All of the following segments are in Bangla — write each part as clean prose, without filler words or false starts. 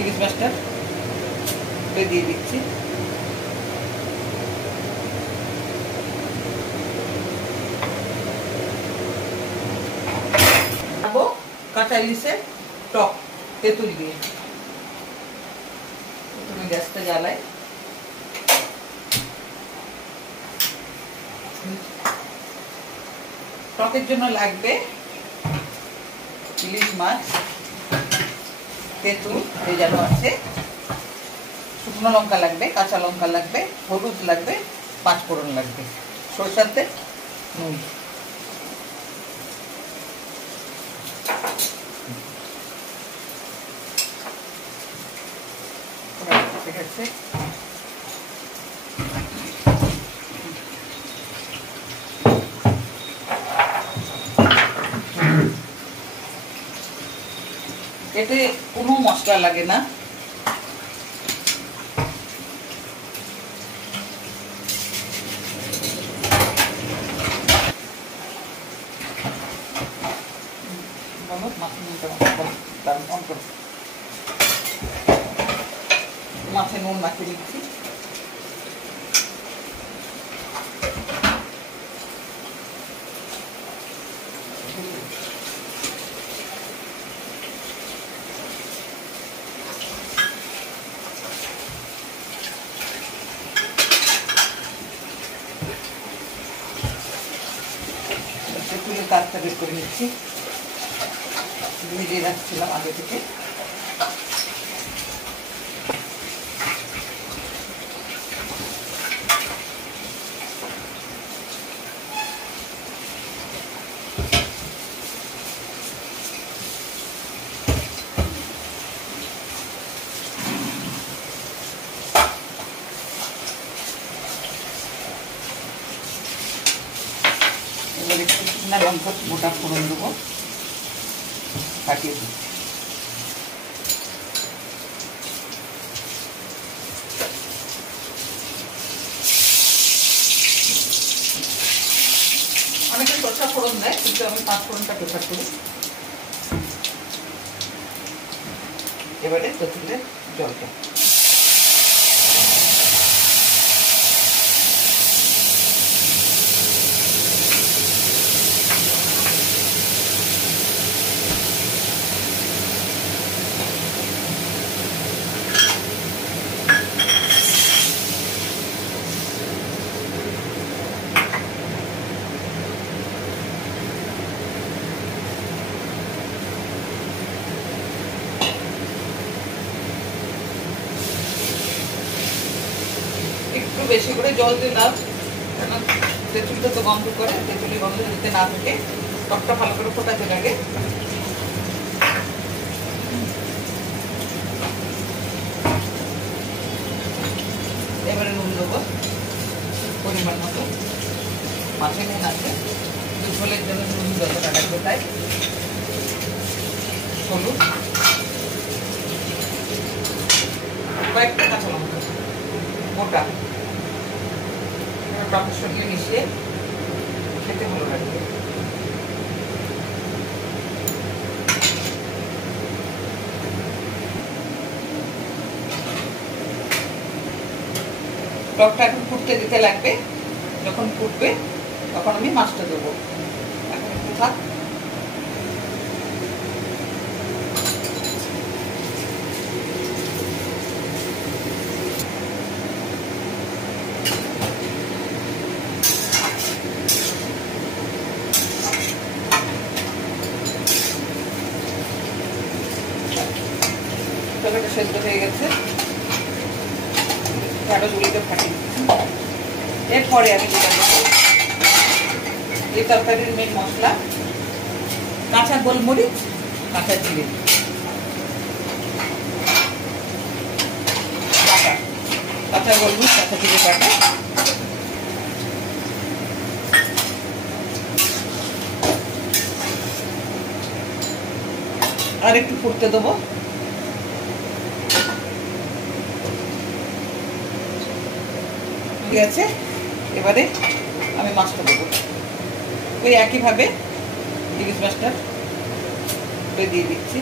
ইলিশ মাছটা দিয়ে দিচ্ছি। কাঁচা ইলিশের টক তেঁতুল দিয়ে। তুমি গ্যাসটা জ্বালাই। টকের জন্য লাগবে ইলিশ মাছ, তেঁতুল ভেজানো আছে, শুকনো লঙ্কা লাগবে, কাঁচা লঙ্কা লাগবে, হলুদ লাগবে, পাঁচফোড়ন লাগবে, সরষের তেল, নুন। ঠিক আছে, এতে কোনো মশলা লাগে না। মাছে নুন মাখিয়ে দিচ্ছি। তুলে তারটা বের করে নিচ্ছি, ভিজিয়ে রাখছিলাম আগে থেকে। শুকনো লঙ্কা মোটা ফোড়ন দেবো, কাটিয়ে দিচ্ছি। অনেকে সরষা ফোড়ন দেয়, কিন্তু আমি পাঁচ ফোড়নটা প্রেফার করি। এবারে তেঁতুলের জলটা একটু বেশি করে জল দিলাম, কারণ তেঁতুলটা তো গন্ধ করে, তেঁতুলি গন্ধ দিতে না থাকে, টকটা ভালো করে ফোটাতে লাগে। এবারে নুন দেবো পরিমাণ মতো, মাছে নুন আছে, ঝোলের জন্য নুন যতটা লাগবে তাই। হলুদ, কয়েকটা কাঁচা লঙ্কা মোটা, টকের সঙ্গে মিশিয়ে খেতে ভালো লাগবে। টকটা এখন ফুটতে দিতে লাগবে, যখন ফুটবে তখন আমি মাছটা দেবো। এখন একটু থাক। তরকারিটা সেদ্ধ হয়ে গেছে, গুলিটা ফাটিয়ে দিচ্ছি। এরপরে আমি যেটা দেবো, এই তরকারির মেন মশলা কাঁচা গোলমরিচ, কাঁচা জিরে বাটা, কাঁচা গোলমরিচ, কাঁচা জিরে বাটা, আর একটু ফুটতে দেবো। ঠিক আছে, এবারে আমি মাছটা দেবো। ওই একইভাবে ইলিশ মাছটা দিয়ে দিচ্ছি।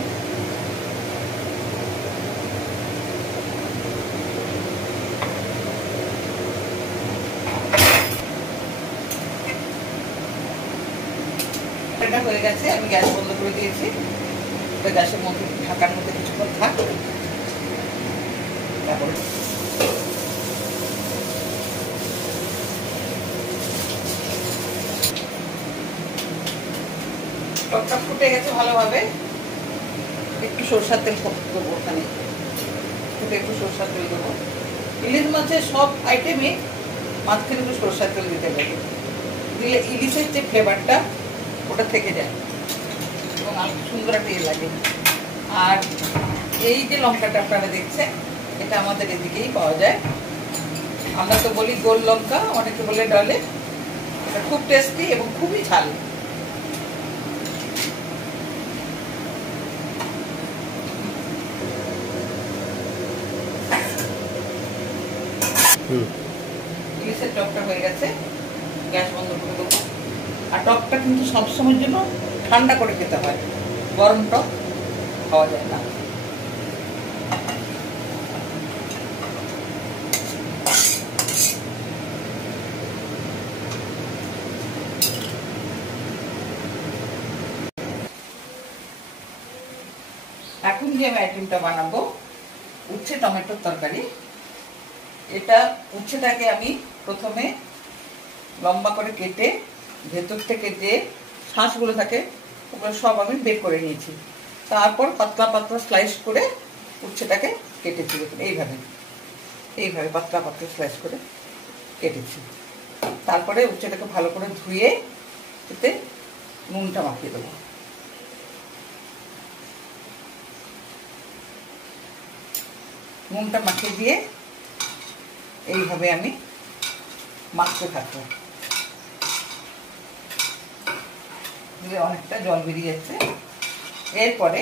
তরকারিটা হয়ে গেছে, আমি গ্যাস বন্ধ করে দিয়েছি। গ্যাসের মধ্যে ঢাকার মধ্যে কিছুক্ষণ থাক, তারপরে টকটা ফুটে গেছে ভালোভাবে। একটু সরষার তেল দেবো ওখানে, একটু সরষার তেল দেবো। ইলিশ মাছের সব আইটেমে মাঝখানে একটু সরষার তেল দিতে পারি, দিলে ইলিশের যে ফ্লেভারটা ওটা থেকে যায় এবং সুন্দর একটা ইয়ে লাগে। আর এই যে লঙ্কাটা আপনারা দেখছেন, এটা আমাদের এদিকেই পাওয়া যায়। আমরা তো বলি গোল লঙ্কা, অনেকে বলে ডলে। এটা খুব টেস্টি এবং খুবই ঝাল। ইলিশের টকটা হয়ে গেছে, গ্যাস বন্ধ করে দেবো। আর টকটা কিন্তু সবসময়ের জন্য ঠান্ডা করে খেতে হয়, গরম টক খাওয়া যায় না। এখন যে আমি আইটেমটা বানাবো, উচ্ছে টমেটোর তরকারি। এটা উচ্ছেটাকে আমি প্রথমে লম্বা করে কেটে ভেতর থেকে যে শাঁসগুলো থাকে ওগুলো সব আমি বের করে নিয়েছি। তারপর পাতলা পাতলা স্লাইস করে উচ্ছেটাকে কেটেছি, এইভাবে এইভাবে পাতলা পাতলা স্লাইস করে কেটেছি। তারপরে উচ্ছেটাকে ভালো করে ধুয়ে এতে নুনটা মাখিয়ে দেবো। নুনটা মাখিয়ে দিয়ে এইভাবে আমি মাখতে থাকবো। অনেকটা জল বেরিয়ে যাচ্ছে। এরপরে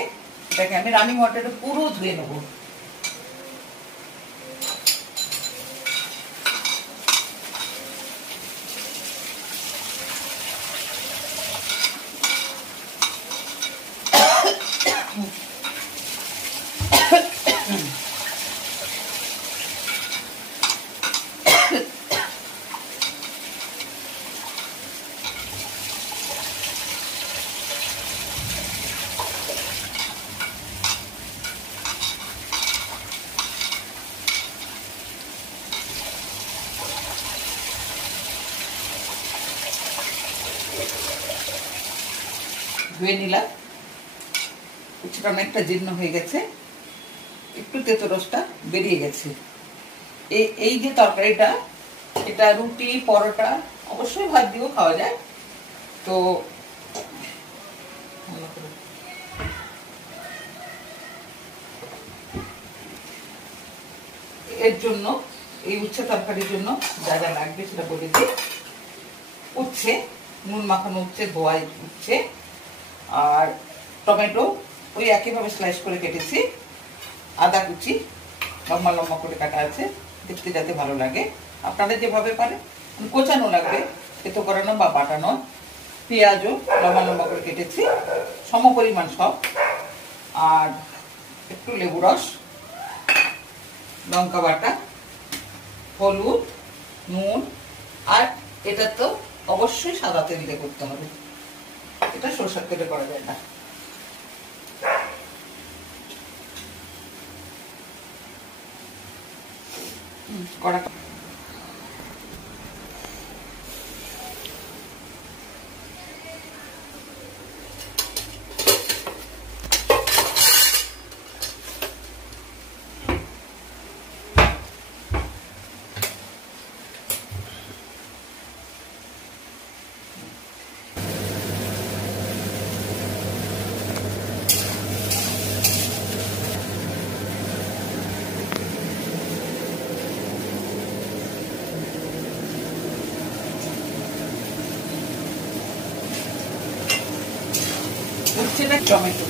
এটাকে আমি রানিং ওয়াটারে পুরো ধুয়ে নেব। ধুয়ে নিলাম, উচ্ছেটা অনেকটা জীর্ণ হয়ে গেছে, একটু তেতো রসটা বেরিয়ে গেছে। এই যে তরকারিটা, এটা রুটি পরোটা অবশ্যই ভাত দিয়েও খাওয়া যায়। তো এর জন্য, এই উচ্ছে তরকারির জন্য যা যা লাগবে সেটা বলে দিই। উচ্ছে, নুন মাখানো উচ্ছে, ধোয়া উচ্ছে, আর টমেটো ওই একইভাবে স্লাইস করে কেটেছি। আদা কুচি লম্বা লম্বা করে কাটা আছে, দেখতে যাতে ভালো লাগে। আপনারা যেভাবে পারেন, কোচানো লাগবে, তেতো করানো বা বাটানো। পেঁয়াজও লম্বা লম্বা করে কেটেছি, সমপরিমাণ সব। আর একটু লেবু রস, লঙ্কা বাটা, হলুদ, নুন। আর এটা তো অবশ্যই সাদা তেল দিয়ে করতে হবে, এটা সরষের তেলে করা যায় না। কড়াটা উচ্ছে না টমেটো,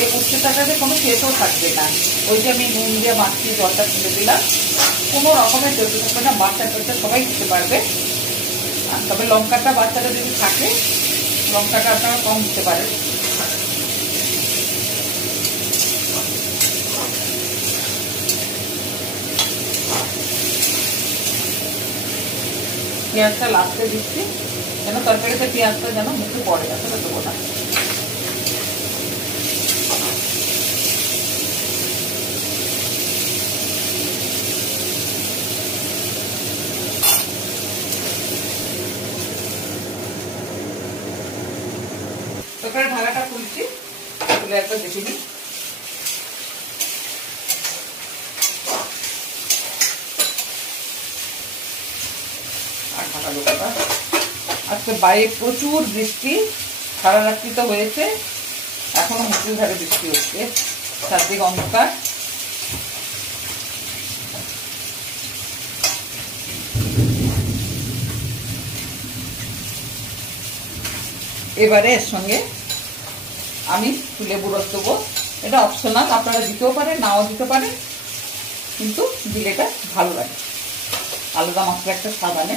এই উচ্ছেটাতে কোনো তেতো থাকবে না। ওই যে আমি নুন দিয়ে মাখিয়ে জলটা তুলে দিলাম, কোনো রকমের তেতো থাকবে না। বাচ্চা টাচ্চা সবাই খেতে পারবে। তবে লঙ্কাটা বাচ্চাটা যদি থাকে, লঙ্কাটা আপনারা কম দিতে পারেন। পেঁয়াজটা লাস্টে দিচ্ছি, যেন তরকারিতে পেঁয়াজটা যেন মুখে পড়ে, আসলে দেবো না। তরকারি ঢাকাটা খুলছি, খুলে একবার দেখে নিই। আর ঢাকা দেবো। আজকে বাইরে প্রচুর বৃষ্টি, সারা রাত্রি তো হয়েছে, এখনো মুষলধারে বৃষ্টি হচ্ছে, চারদিকে অন্ধকার। এবারে এর সঙ্গে আমি লেবু রস দেবো। এটা অপশনাল, আপনারা দিতেও পারেন, নাও দিতে পারেন, কিন্তু দিলে এটা ভালো লাগে, আলাদা মাত্র একটা স্বাদ আনে।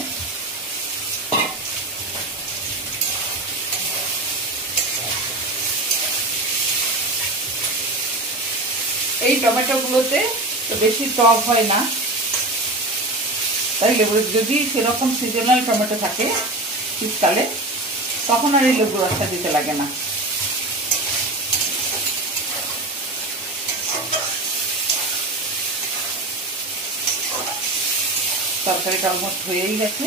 এই টমেটোগুলোতে তো বেশি টক হয় না, তাই লেবু, যদি সেরকম সিজনাল টমেটো থাকে শীতকালে, তখন আর এই লেবু রসটা দিতে লাগে না। তরকারিটা অলমোস্ট হয়েই গেছে।